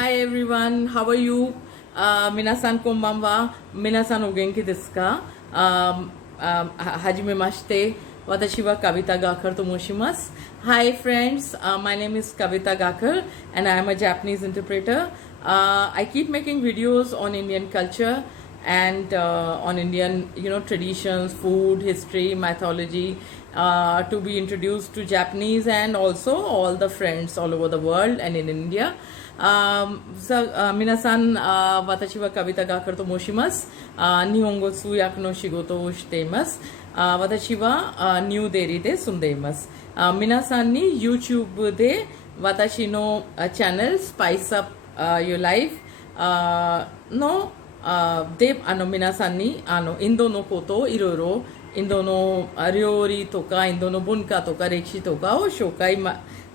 Hi everyone, how are you? Minasan konbanwa, minasan o genki desu ka? Hajimemashite, watashi wa Kavita Gakar to moshimasu. Hi friends, my name is Kavita Gakar and I am a Japanese interpreter. I keep making videos on Indian culture and on Indian, traditions, food, history, mythology, to be introduced to Japanese and also all the friends all over the world and in India. Minasan, watashi wa Kavita Gakar to moshimasu. Nihongo tsuyaku no shigoto o shite imasu. Watashi wa New Delhi de sunde imasu. Minasan ni YouTube de watashi no channel Spice Up Your Life no de minasan ni Indo no koto iroiro Indo no ryori toka Indo no bunka toka rekishi toka o shoukai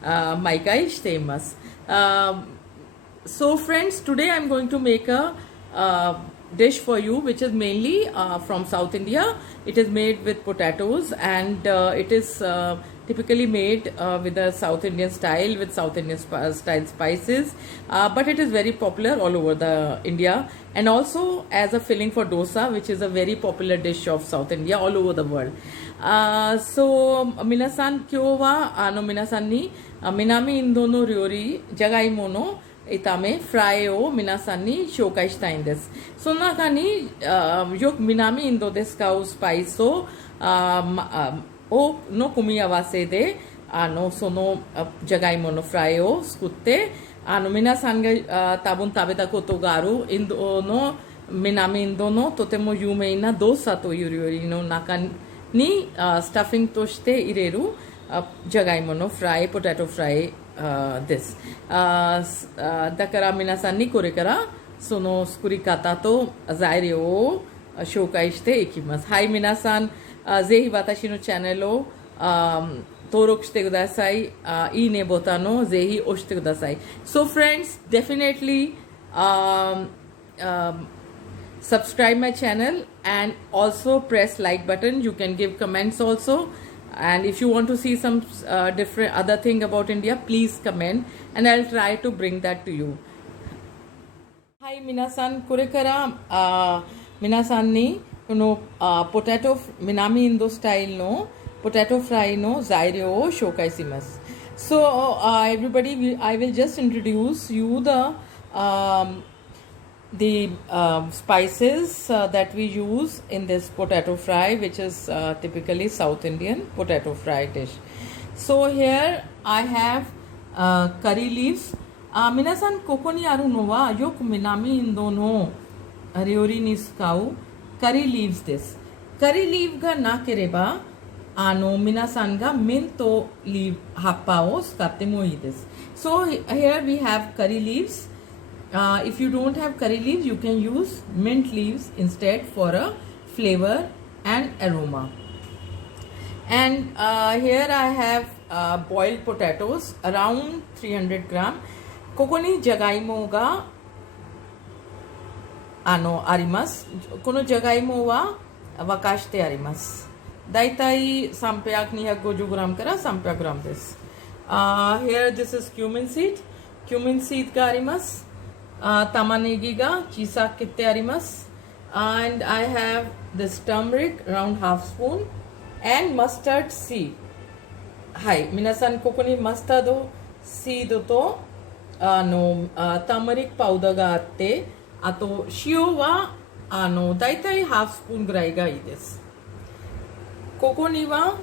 maikai shite imasu. So friends, today I'm going to make a dish for you which is mainly from South India. It is made with potatoes and it is typically made with a South Indian style with South Indian style spices, but it is very popular all over the India and also as a filling for dosa, which is a very popular dish of South India all over the world. So minasan kyo wa minasan ni minami Indo no ryori jagaimo no itame fry o minasan ni shoukai shitai desu. So naka ni yoku minami Indo desu ka o spice o no kumiyawase de sono jagaimo no fry o sukutte minasan ga tabun tabeta koto ga aru Indo no minami Indo no totemo yumei na dosa to iu ryori no naka ni stuffing to shite ireru jagaimo no fry potato fry this だから皆さんにこれからその作り方と材料を紹介していきます。はい、皆さんぜひ私のチャンネルを登録してください。いいねボタンをぜひ押してください。So friends, definitely subscribe my channel and also press like button. You can give comments also. And if you want to see some different other thing about India, please comment and I'll try to bring that to you. Hi minasan, kore kara minasan ni kono potato minami Indo style no potato fry no zairyo o shoukai shimasu. So everybody, I will just introduce you the spices that we use in this potato fry, which is typically South Indian potato fry dish. So here I have curry leaves. Minasan koko ni aru no wa yoku minami Indo no ryori ni sukau curry leaves desu. Curry leaf ga nakereba minasan ga mint leaf happa o sukatte mo ii desu. So here we have curry leaves. If you don't have curry leaves, you can use mint leaves instead for a flavor and aroma. And here I have boiled potatoes, around 300 gram. Koko ni jagaimo ga arimasu. Kono jagaimo wa wakashite arimasu. Daitai 350 gram kara 300 gram desu. Here this is cumin seed. Cumin seed ga arimasu. Tamanegi ga chisa kitte arimasu. And I have this turmeric around half spoon and mustard seed. Hai, minasan koko ni mustard seed to turmeric powder ga atte, ato shio wa daitai half spoon gurai ga ii desu. Koko ni wa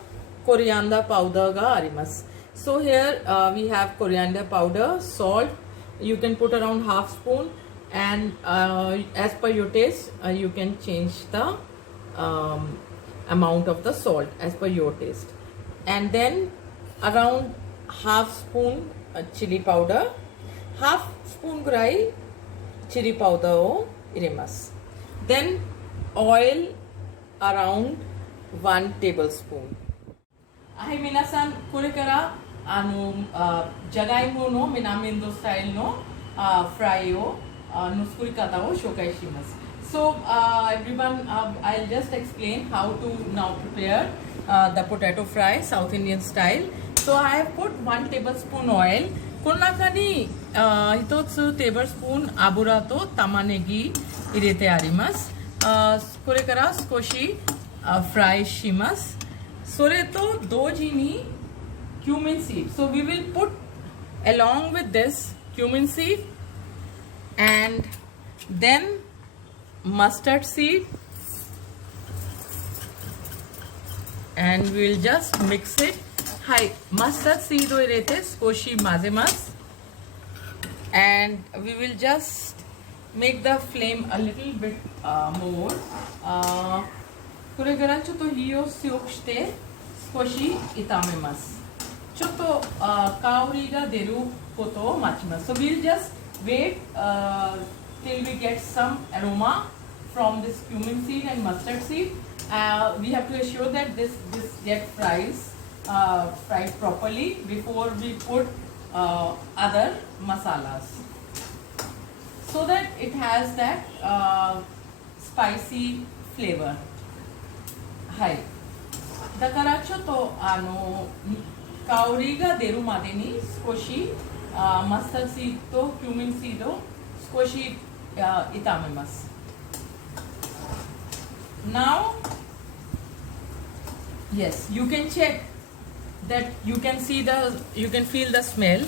coriander powder ga arimasu. So here we have coriander powder, salt. You can put around half spoon and as per your taste you can change the amount of the salt as per your taste. And then around half spoon chili powder, half spoon gurai chili powder o iremasu. Then oil around 1 tablespoon. Hai minasan, kore kara jagaimo no minami Indo style no fry o no sukurikata o shoukai shimasu. So everyone, I'll just explain how to now prepare the potato fry South Indian style. So I have put 1 tablespoon oil. この中に一つテーブルスプーン油と玉ねぎ入れてあります。これから少しフライします。それと同時に cumin seed. So we will put along with this cumin seed and then mustard seed, and we'll just mix it. はい、マスタードシードを入れて少し混ぜます。And we will just make the flame a little bit more. これからちょっと火を強くして少し炒めます。ちょっと香りが出ることを待ちます。So we'll just wait till we get some aroma from this cumin seed and mustard seed. We have to assure that this get fried properly before we put other masalas, so that it has that spicy flavor. はい。だからちょっと香りが出るまでに少しマスタードシードとキュミンシードを少し炒めます。Now, yes, you can check that you can feel the smell,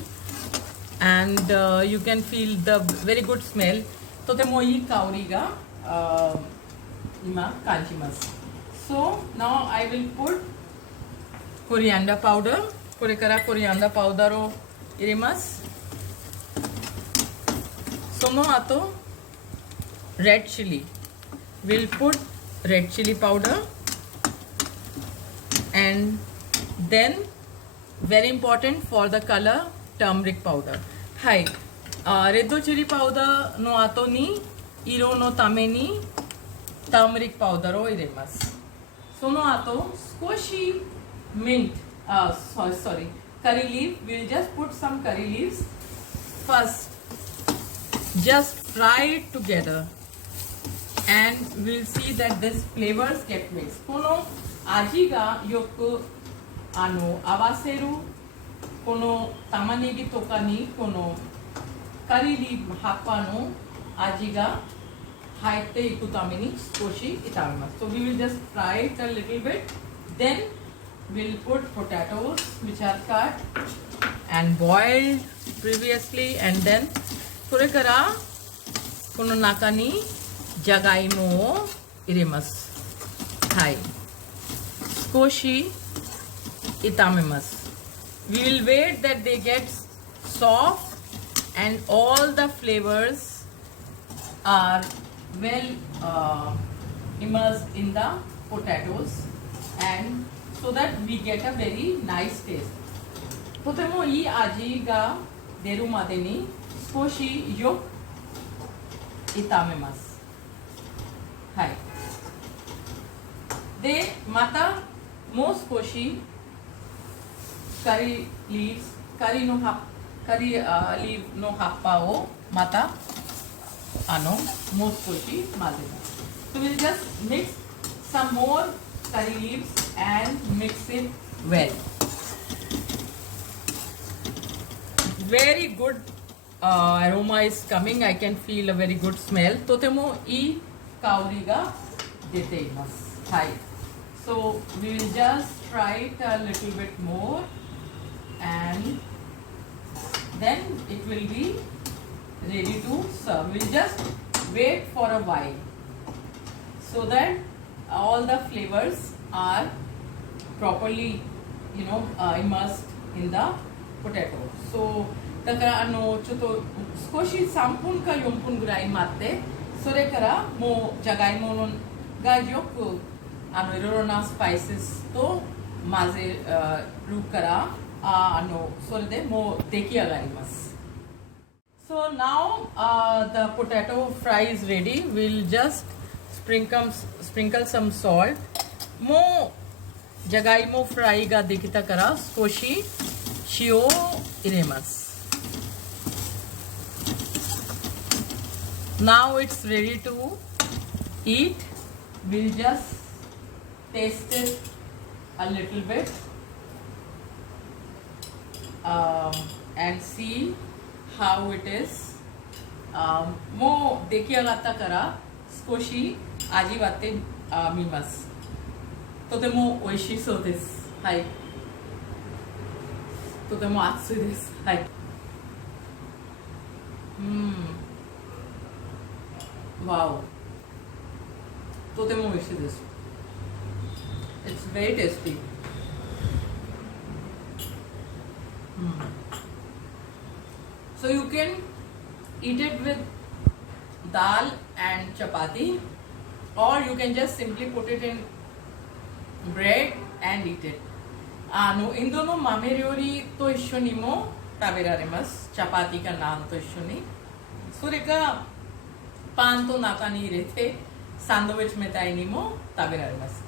and you can feel the very good smell. とてもいい香りが今感じます。So now I will put coriander powder. これからコリアンダーパウダーを入れます。その後 red chili. We'll put red chili powder, and then very important for the color, turmeric powder. はい、レッドチリパウダーの後に色のためにターメリックパウダーを入れます。その後少しmint, sorry, curry leaf. We'll just put some curry leaves first. Just fry it together, and we'll see that this flavors get mixed. この味がよく合わせるこの玉ねぎとかにこのカリーリーフ葉っぱの味が入っていくために少し炒めます。So we will just fry it a little bit. Then we'll put potatoes which are cut and boiled previously, and then それからこの中にじゃがいもを入れます。はい。少し炒めます。We will wait that they get soft and all the flavors are well immersed in the potatoes, and so that we get a very nice taste. とてもいい味が出るまでに少しよく炒めます。はい。で、またもう少しカリーリーフの葉っぱをまたもう少し混ぜます。So we'll just mix some more curry leaves and mix it well. Very good aroma is coming. I can feel a very good smell. とてもいい香りが出ています。はい。So we will just fry it a little bit more, and then it will be ready to serve. We'll just wait for a while so that all the flavors are properly, immersed in the potato. So だからちょっと少し3分か4分ぐらい待って、それからもうじゃがいもがよくいろいろなスパイスと混ぜるからそれでもう出来上がります。So now the potato fry is ready. We'll just sprinkle some salt. もうじゃがいもフライができたから少し塩を入れます。Now it's ready to eat. We'll just taste it a little bit and see how it is. もう出来上がったから少し味わってみます。とても美味しそうです。はい。とても熱いです。はい。わお。とても美味しいです。It's very tasty. So you can eat it with dal and chapati, or you can just simply put it in bread and eat it. インドの豆料理と一緒にも食べられます。チャパティかナンと一緒に。それがパンと中に入れてサンドイッチみたいにも食べられます。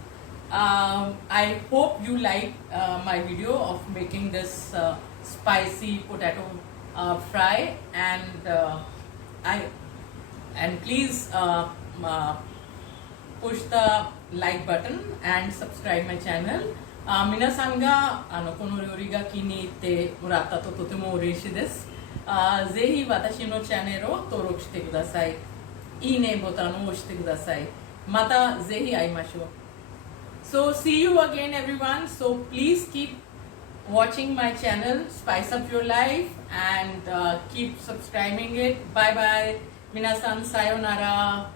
I hope you like my video of making this spicy potato fry, and please push the like button and subscribe my channel. 皆さんがこの料理が気に入ってもらったととても嬉しいです。ぜひ私のチャンネルを登録してください。いいねボタンを押してください。またぜひ会いましょう。So see you again everyone. So please keep watching my channel, Spice Up Your Life, and keep subscribing it. Bye bye. Minasan sayonara.